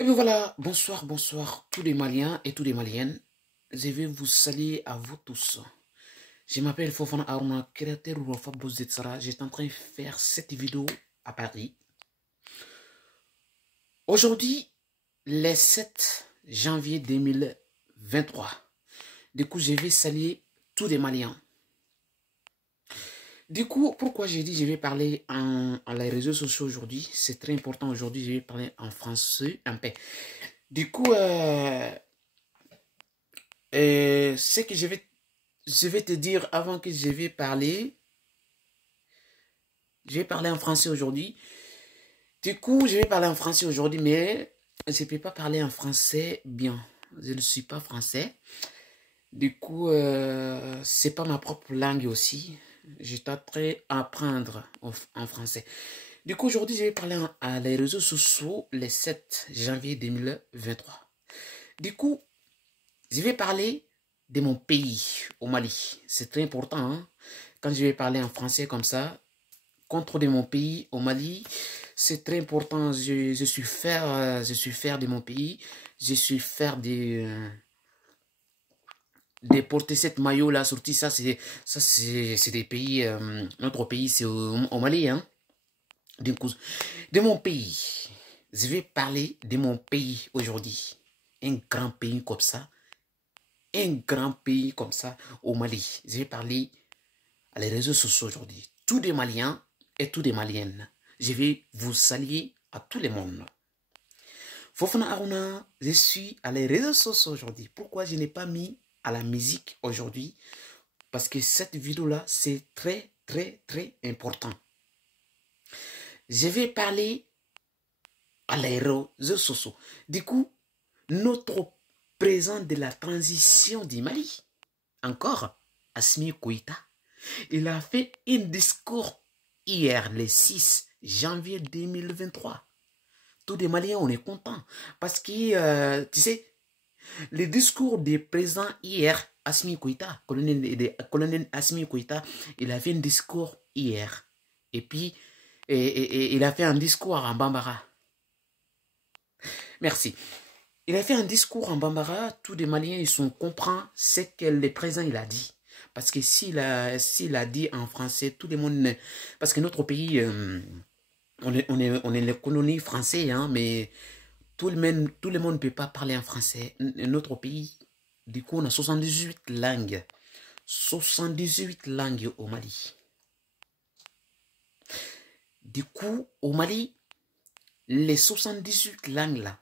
Et bien voilà, bonsoir, bonsoir tous les Maliens et toutes les Maliennes. Je vais vous saluer à vous tous. Je m'appelle Fofana Aruna, créateur de Wafa Bouzetsara. J'étais en train de faire cette vidéo à Paris. Aujourd'hui, le 7 janvier 2023. Du coup, je vais saluer tous les Maliens. Du coup, pourquoi j'ai dit je vais parler en les réseaux sociaux aujourd'hui? C'est très important aujourd'hui, je vais parler en français un peu. Du coup, ce que je vais te dire avant que je vais parler en français aujourd'hui. Du coup, je vais parler en français aujourd'hui, mais je ne peux pas parler en français bien. Je ne suis pas français. Du coup, c'est pas ma propre langue aussi. J'étais en train d'apprendre en français. Du coup, aujourd'hui, je vais parler à les réseaux sociaux le 7 janvier 2023. Du coup, je vais parler de mon pays, au Mali. C'est très important, hein. Quand je vais parler en français comme ça, contre de mon pays, au Mali, c'est très important. Je suis fier de mon pays. Je suis fier de porter cette maillot-là. Surtout c'est des pays, notre pays, c'est au Mali, hein. Du coup, de mon pays. Je vais parler de mon pays aujourd'hui. Un grand pays comme ça. Un grand pays comme ça au Mali. Je vais parler à les réseaux sociaux aujourd'hui. Tous les Maliens et toutes les Maliennes. Je vais vous saluer à tout le monde. Fofana Aruna, je suis à les réseaux sociaux aujourd'hui. Pourquoi je n'ai pas mis à la musique aujourd'hui? Parce que cette vidéo-là, c'est très, très, très important. Je vais parler à les réseaux sociaux. Du coup, notre président de la transition du Mali, encore, Assimi Goïta, il a fait un discours hier, le 6 janvier 2023. Tous les Maliens, on est contents. Parce que, tu sais, le discours du président hier, Assimi Goïta, colonel Assimi Goïta, il a fait un discours hier. Et puis, il a fait un discours en Bambara. Merci. Il a fait un discours en Bambara, tous les Maliens, ils sont comprennent ce que le président il a dit. Parce que s'il a dit en français, tout le monde... Parce que notre pays, on est les colonies français, hein, mais tout le monde ne peut pas parler en français. Notre pays, du coup, on a 78 langues. 78 langues au Mali. Du coup, au Mali, les 78 langues là,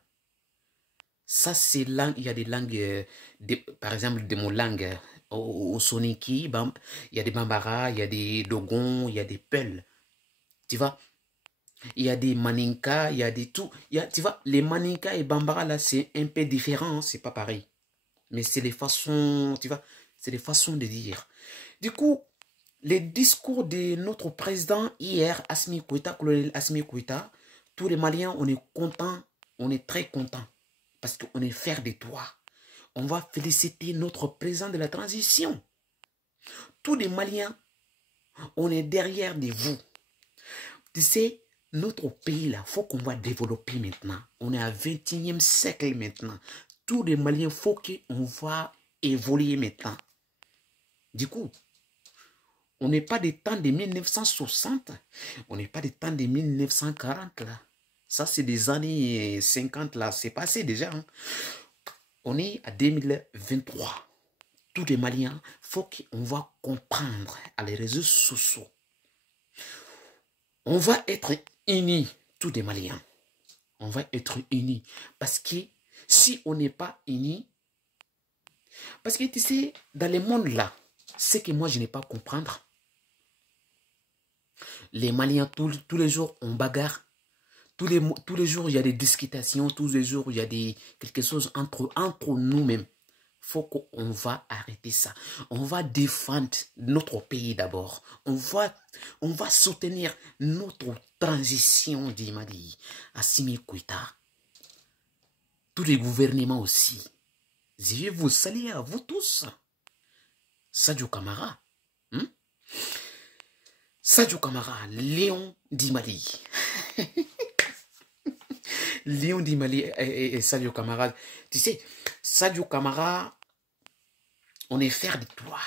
ça, c'est langue. Il y a des langues, par exemple, de mon langue, au Soniki, il y a des Bambara, il y a des Dogon, il y a des Peuls. Tu vois, il y a des Maninka, il y a des tout. Tu vois, les Maninka et Bambara, là, c'est un peu différent, c'est pas pareil. Mais c'est les façons, tu vois, c'est les façons de dire. Du coup, les discours de notre président hier, Assimi Goïta, colonel Assimi Goïta, tous les Maliens, on est contents, on est très contents. Parce qu'on est fiers de toi. On va féliciter notre président de la transition. Tous les Maliens, on est derrière de vous. Tu sais, notre pays là, il faut qu'on va développer maintenant. On est à 21e siècle maintenant. Tous les Maliens, il faut qu'on va évoluer maintenant. Du coup, on n'est pas des temps de 1960. On n'est pas des temps de 1940 là. Ça, c'est des années 50 là. C'est passé déjà, hein. On est à 2023. Tous les Maliens, il faut qu'on va comprendre à les réseaux sociaux. On va être unis, tous les Maliens. On va être unis. Parce que si on n'est pas unis, parce que tu sais, dans le monde là, ce que moi je n'ai pas à comprendre, les Maliens, tous les jours, on bagarre. Tous les jours, il y a des discutations. Tous les jours, il y a quelque chose entre nous-mêmes. Faut qu'on va arrêter ça. On va défendre notre pays d'abord. On va soutenir notre transition du Mali. Assimi Goïta. Tous les gouvernements aussi. Je vais vous saluer à vous tous. Sadio Kamara. Sadio Kamara, Léon du Mali. Lion du Mali et Sadio Camara. Tu sais, Sadio Camara, on est fiers de toi.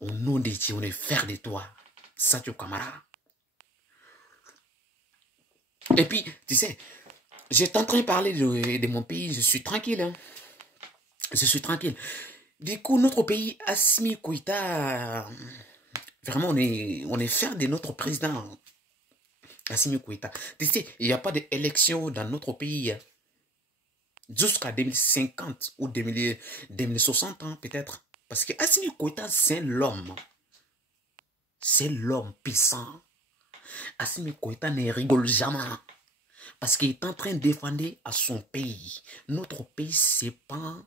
Au nom de Dieu, on est fiers de toi. Sadio Camara. Et puis, tu sais, j'étais en train de parler de mon pays, je suis tranquille. Hein. Je suis tranquille. Du coup, notre pays, Assimi Goïta, vraiment, on est fiers de notre président, Assimi Goïta. Tu sais, il n'y a pas d'élection dans notre pays jusqu'à 2050 ou 2060, hein, peut-être. Parce que Assimi Goïta, c'est l'homme. C'est l'homme puissant. Assimi Goïta ne rigole jamais. Parce qu'il est en train de défendre à son pays. Notre pays, c'est pas...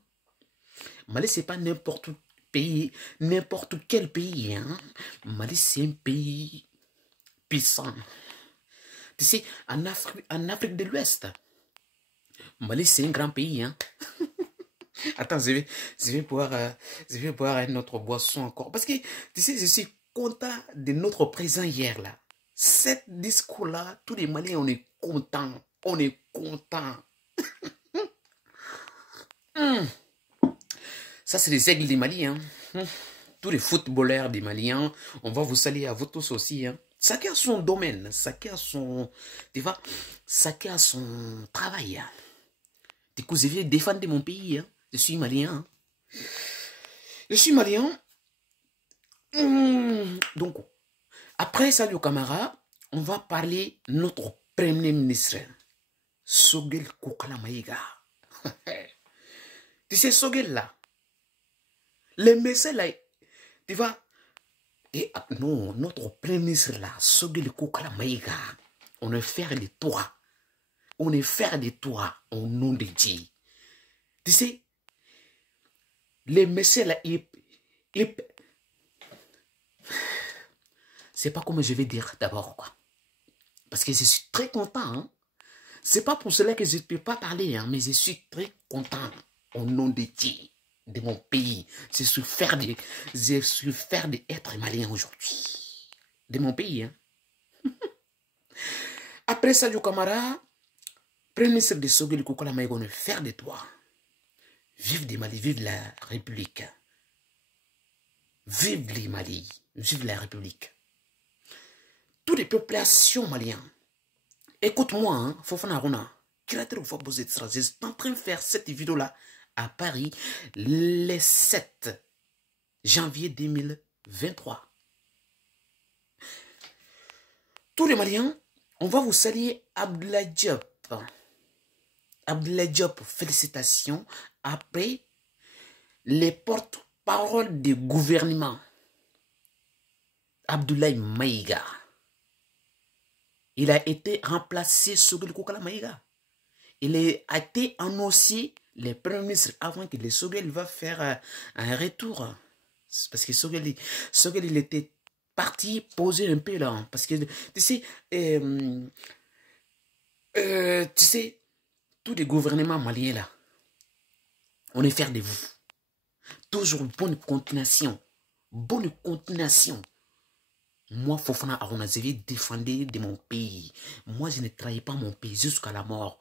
Mali, c'est pas n'importe pays, n'importe quel pays. Hein? Mali, c'est un pays puissant. Tu sais, en Afrique de l'Ouest, Mali, c'est un grand pays. Hein? Attends, je vais boire une autre boisson encore. Parce que, tu sais, je suis content de notre président hier, là. Cet discours-là, tous les Maliens, on est contents. On est contents. Ça, c'est les aigles des Maliens. Hein. Tous les footballeurs des Maliens, on va vous saluer à vous tous aussi. Hein. Chacun a son domaine, chacun a son... Tu vois, chacun a son travail. Hein. Du coup, je vais défendre mon pays. Hein. Je suis Malien. Hein. Je suis Malien. Donc, après Sadio Camara, on va parler de notre premier ministre, Sogel Kokala Maïga. Tu sais, Sogel là, les messieurs là, tu vois, et non, notre premier ministre là, Sogel Kokala Maïga, on est fiers de toi. On est fiers de toi, au nom de Dieu. Tu sais, les messieurs là, c'est pas comme je vais dire d'abord, quoi. Parce que je suis très content. Hein? C'est pas pour cela que je ne peux pas parler, hein, mais je suis très content au nom de Dieu, de mon pays. Je suis fier d'être malien aujourd'hui. De mon pays. Hein. Après Sadio Camara, premier ministre de Sogel Kokola Maïga, on est fier de toi. Vive des Mali, vive la République. Vive les Mali, vive la République. Toutes les populations maliennes, écoute-moi, hein, Fofana Rona, créateur de Bosé je suis en train de faire cette vidéo-là à Paris le 7 janvier 2023. Tous les Maliens, on va vous saluer Abdoulaye Diop. Abdoulaye Diop, félicitations. Après, les porte-paroles du gouvernement, Abdoulaye Maïga. Il a été remplacé Sogel Kokala Maïga. Il a été annoncé le premier ministre avant que le Sogel va faire un retour. Parce que Sogel, il était parti poser un peu là. Parce que, tu sais, tous les gouvernements maliens là, on est fiers de vous. Toujours bonne continuation. Bonne continuation. Moi, Fofana Arona, je vais défendre de mon pays. Moi, je ne trahis pas mon pays jusqu'à la mort.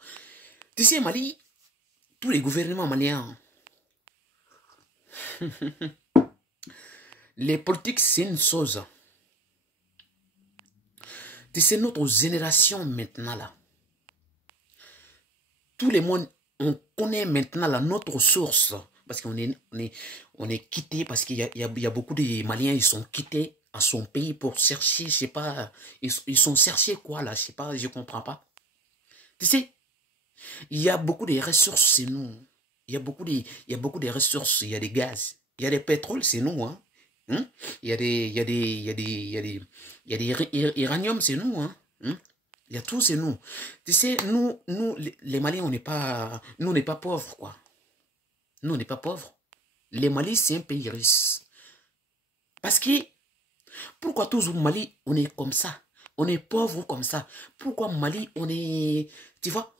Tu sais, Mali, tous les gouvernements maliens, les politiques, c'est une chose. Tu sais, notre génération maintenant, là, tout le monde, on connaît maintenant là, notre source. Parce qu'on est quitté, parce qu'il y a beaucoup de Maliens, ils sont quittés à son pays pour chercher, je sais pas, ils sont cherchés quoi là, je sais pas, je comprends pas. Tu sais, il y a beaucoup de ressources chez nous. Il y a beaucoup de ressources, il y a des gaz, il y a des pétroles chez nous, hein. Il y a des uranium chez nous, hein. Il y a tout chez nous. Tu sais, nous les Maliens, on n'est pas pauvres, quoi. Nous, on n'est pas pauvres. Les Mali, c'est un pays riche. Parce que, pourquoi toujours Mali, on est comme ça? On est pauvre comme ça. Pourquoi Mali, on est... Tu vois?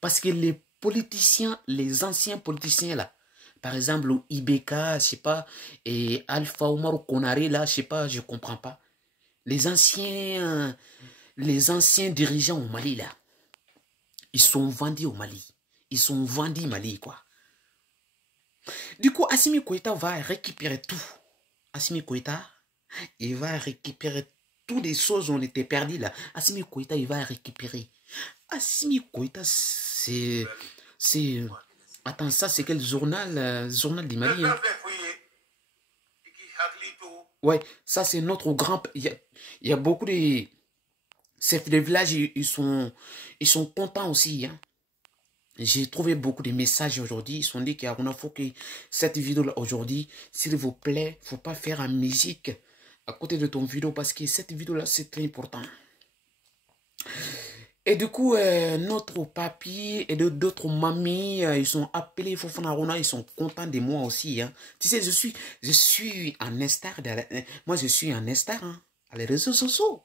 Parce que les politiciens, les anciens politiciens là, par exemple, Ibeka, je sais pas, et Alpha Omar Konaré là, je sais pas, je comprends pas. Les anciens dirigeants au Mali là, Ils sont vendus au Mali. Ils sont vendus au Mali, quoi. Du coup, Assimi Goïta va récupérer tout. Assimi Goïta, il va récupérer toutes les choses on était perdues là. Assimi Goïta, il va récupérer. Assimi Goïta, c'est... Attends, ça c'est quel journal? Journal du Mali, hein? Ouais, ça c'est notre grand... Il y a beaucoup de... Chefs de village, ils sont contents aussi, hein? J'ai trouvé beaucoup de messages aujourd'hui. Ils sont dit qu'il faut que cette vidéo-là aujourd'hui, s'il vous plaît, faut pas faire en musique à côté de ton vidéo parce que cette vidéo-là, c'est très important. Et du coup, notre papy et d'autres mamies, ils sont appelés Fofana Rona, ils sont contents de moi aussi. Hein. Tu sais, je suis un star. Moi, je suis un star hein, à les réseaux sociaux.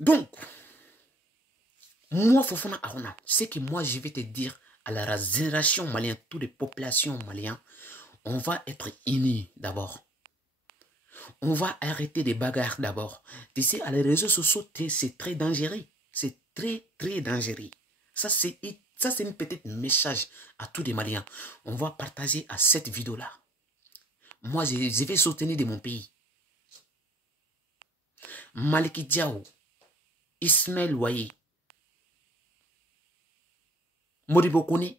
Donc, moi, Fofana Arona, c'est que moi, je vais te dire à la génération malienne, toutes les populations maliennes, on va être unis d'abord. On va arrêter les bagarres d'abord. Tu sais, à les réseaux sociaux, c'est très dangereux. C'est très, très dangereux. Ça, c'est une petite message à tous les Maliens. On va partager à cette vidéo-là. Moi, je vais soutenir de mon pays. Maliki Diao, Ismaël Ouaye, Modibo Kone.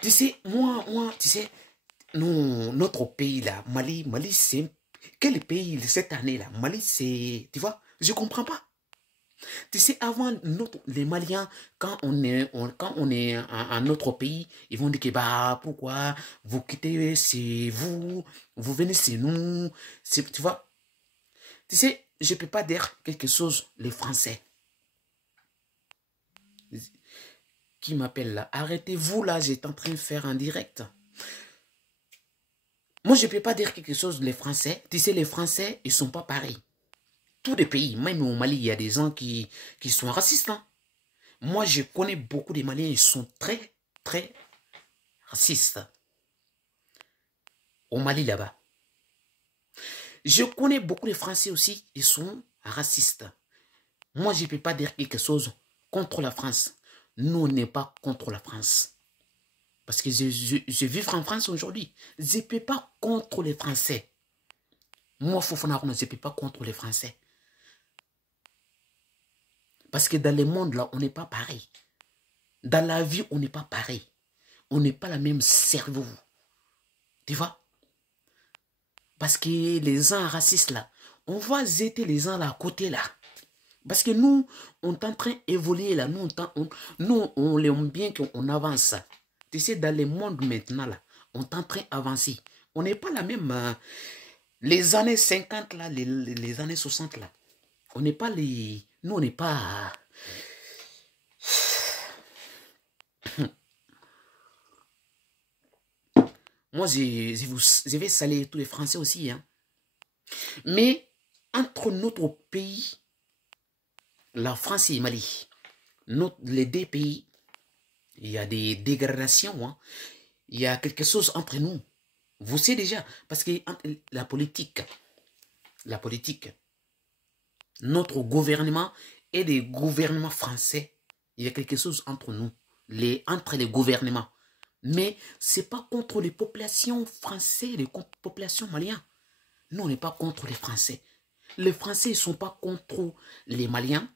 Tu sais, moi, tu sais, notre pays là, Mali c'est... Quel pays cette année là? Mali c'est... Tu vois, je comprends pas. Tu sais, avant, les Maliens, quand on est en notre pays, ils vont dire que bah, pourquoi vous quittez, c'est vous venez chez nous. Tu vois, tu sais, je ne peux pas dire quelque chose, les Français. Qui m'appelle là? Arrêtez-vous là, j'étais en train de faire un direct. Moi, je ne peux pas dire quelque chose, les Français. Tu sais, les Français, ils ne sont pas pareils. Tous les pays, même au Mali, il y a des gens qui sont racistes. Hein. Moi, je connais beaucoup de Maliens, ils sont très, très racistes. Au Mali, là-bas. Je connais beaucoup de Français aussi, ils sont racistes. Moi, je ne peux pas dire quelque chose contre la France. Nous, on n'est pas contre la France. Parce que je vis en France aujourd'hui. Je ne peux pas contre les Français. Moi, Fofana Arona, je ne peux pas contre les Français. Parce que dans le monde, là, on n'est pas pareil. Dans la vie, on n'est pas pareil. On n'est pas la même cerveau. Tu vois? Parce que les gens racistes, là, on va jeter les gens là à côté, là. Parce que nous, on est en train d'évoluer, là. Nous, on aime bien qu'on avance. Tu sais, dans le monde maintenant, là, on est en train d'avancer. On n'est pas la même... les années 50, là, les années 60, là. On n'est pas les... Nous, on n'est pas... Moi, je vais saluer tous les Français aussi. Hein. Mais entre notre pays, la France et le Mali, les deux pays, il y a des dégradations. Hein. Il y a quelque chose entre nous. Vous savez déjà, parce que la politique, notre gouvernement et les gouvernements français, il y a quelque chose entre nous, entre les gouvernements. Mais ce n'est pas contre les populations françaises, les populations maliennes. Nous, on n'est pas contre les Français. Les Français ne sont pas contre les Maliens.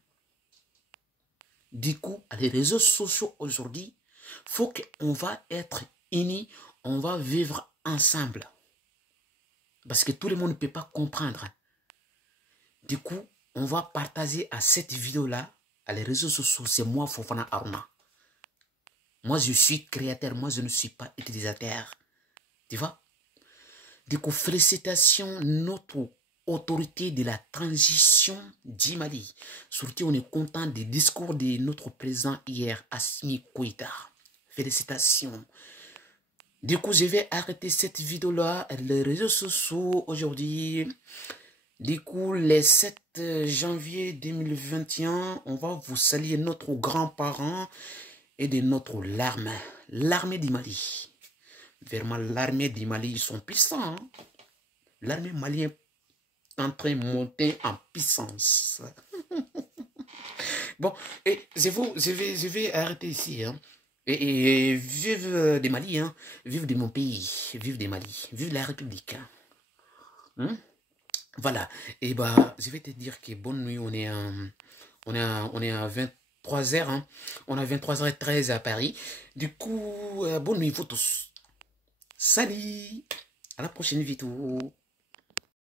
Du coup, à les réseaux sociaux aujourd'hui, il faut qu'on va être unis, on va vivre ensemble. Parce que tout le monde ne peut pas comprendre. Du coup, on va partager à cette vidéo-là, à les réseaux sociaux, c'est moi, Fofana Arona. Moi, je suis créateur, moi, je ne suis pas utilisateur. Tu vois? Du coup, félicitations, notre autorité de la transition du Mali. Surtout, on est content des discours de notre président hier, Assimi Goïta. Félicitations. Du coup, je vais arrêter cette vidéo-là, les réseaux sociaux aujourd'hui. Du coup, le 7 janvier 2021, on va vous saluer notre grand-parent et de notre l'armée du Mali. Vraiment, l'armée du Mali, ils sont puissants. Hein? L'armée malienne est en train de monter en puissance. Bon, et je vais arrêter ici. Hein. Et vive des Mali, hein. Vive de mon pays, vive des Mali, vive la République. Hein. Hein? Voilà. Et bah, je vais te dire que bonne nuit, on est à 23h, hein. On a 23h13 à Paris. Du coup, bonne nuit, vous tous. Salut! À la prochaine vidéo.